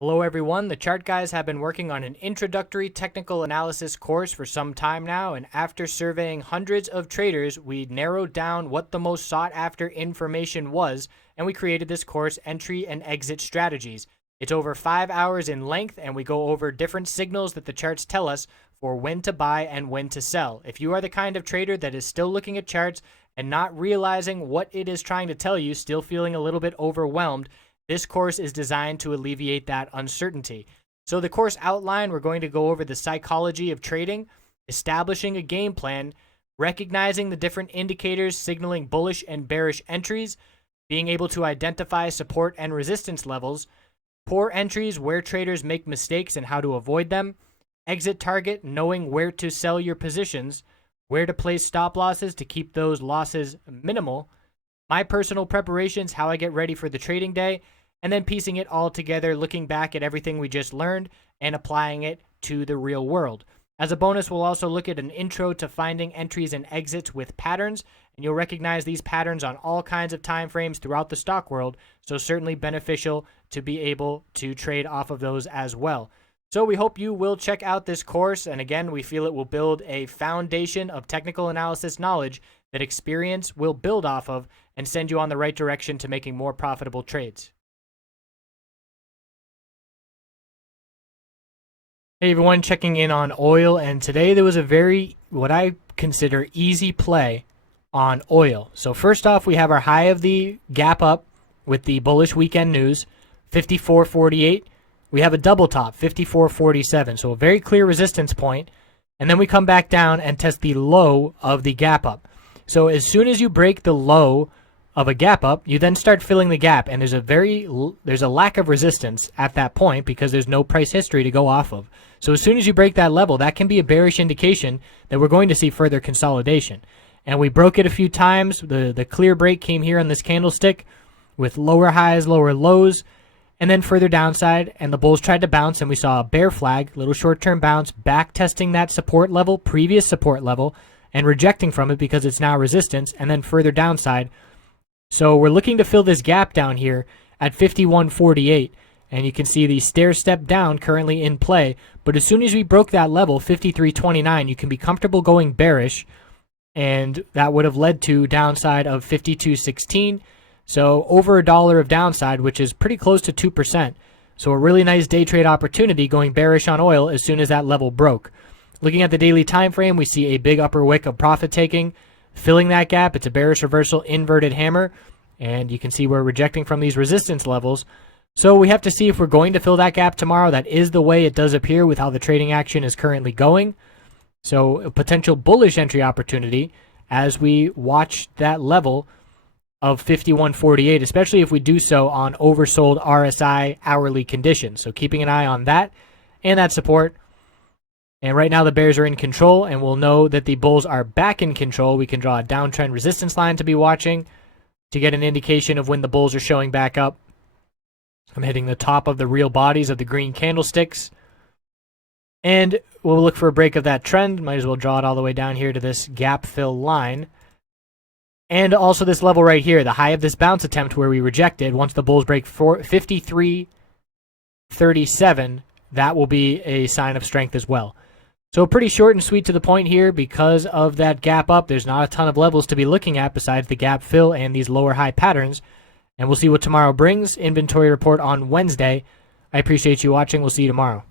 Hello everyone, the chart guys have been working on an introductory technical analysis course for some time now, and after surveying hundreds of traders, we narrowed down what the most sought after information was, and we created this course, Entry and Exit Strategies. It's over 5 hours in length, and we go over different signals that the charts tell us for when to buy and when to sell. If you are the kind of trader that is still looking at charts and not realizing what it is trying to tell you, still feeling a little bit overwhelmed, this course is designed to alleviate that uncertainty. So the course outline, we're going to go over the psychology of trading, establishing a game plan, recognizing the different indicators signaling bullish and bearish entries, being able to identify support and resistance levels, poor entries where traders make mistakes and how to avoid them, exit target, knowing where to sell your positions, where to place stop losses to keep those losses minimal, my personal preparations, how I get ready for the trading day, and then piecing it all together, looking back at everything we just learned and applying it to the real world. As a bonus, we'll also look at an intro to finding entries and exits with patterns, and you'll recognize these patterns on all kinds of time frames throughout the stock world, so certainly beneficial to be able to trade off of those as well. So we hope you will check out this course, and again, we feel it will build a foundation of technical analysis knowledge that experience will build off of and send you on the right direction to making more profitable trades. Hey everyone, checking in on oil, and today there was a very, what I consider, easy play on oil. So first off, we have our high of the gap up with the bullish weekend news, 54.48. We have a double top, 54.47, so a very clear resistance point. And then we come back down and test the low of the gap up. So as soon as you break the low of a gap up, you then start filling the gap, and there's a lack of resistance at that point because there's no price history to go off of. So as soon as you break that level, that can be a bearish indication that we're going to see further consolidation. And we broke it a few times. The clear break came here on this candlestick with lower highs, lower lows, and then further downside, and the bulls tried to bounce, and we saw a bear flag, little short-term bounce, back testing that support level, previous support level, and rejecting from it because it's now resistance, and then further downside. So we're looking to fill this gap down here at 51.48, and you can see the stair step down currently in play. But as soon as we broke that level, 53.29, you can be comfortable going bearish, and that would have led to downside of 52.16. So over $1 of downside, which is pretty close to 2%. So a really nice day trade opportunity going bearish on oil as soon as that level broke. Looking at the daily time frame, we see a big upper wick of profit taking, filling that gap. It's a bearish reversal inverted hammer, and you can see we're rejecting from these resistance levels. So we have to see if we're going to fill that gap tomorrow. That is the way it does appear with how the trading action is currently going. So a potential bullish entry opportunity as we watch that level of 51.48, especially if we do so on oversold RSI hourly conditions. So keeping an eye on that and that support. And right now the bears are in control, and we'll know that the bulls are back in control. We can draw a downtrend resistance line to be watching to get an indication of when the bulls are showing back up. I'm hitting the top of the real bodies of the green candlesticks. And we'll look for a break of that trend. Might as well draw it all the way down here to this gap fill line. And also this level right here, the high of this bounce attempt where we rejected. Once the bulls break 53.37, that will be a sign of strength as well. So pretty short and sweet to the point here because of that gap up. There's not a ton of levels to be looking at besides the gap fill and these lower high patterns. And we'll see what tomorrow brings. Inventory report on Wednesday. I appreciate you watching. We'll see you tomorrow.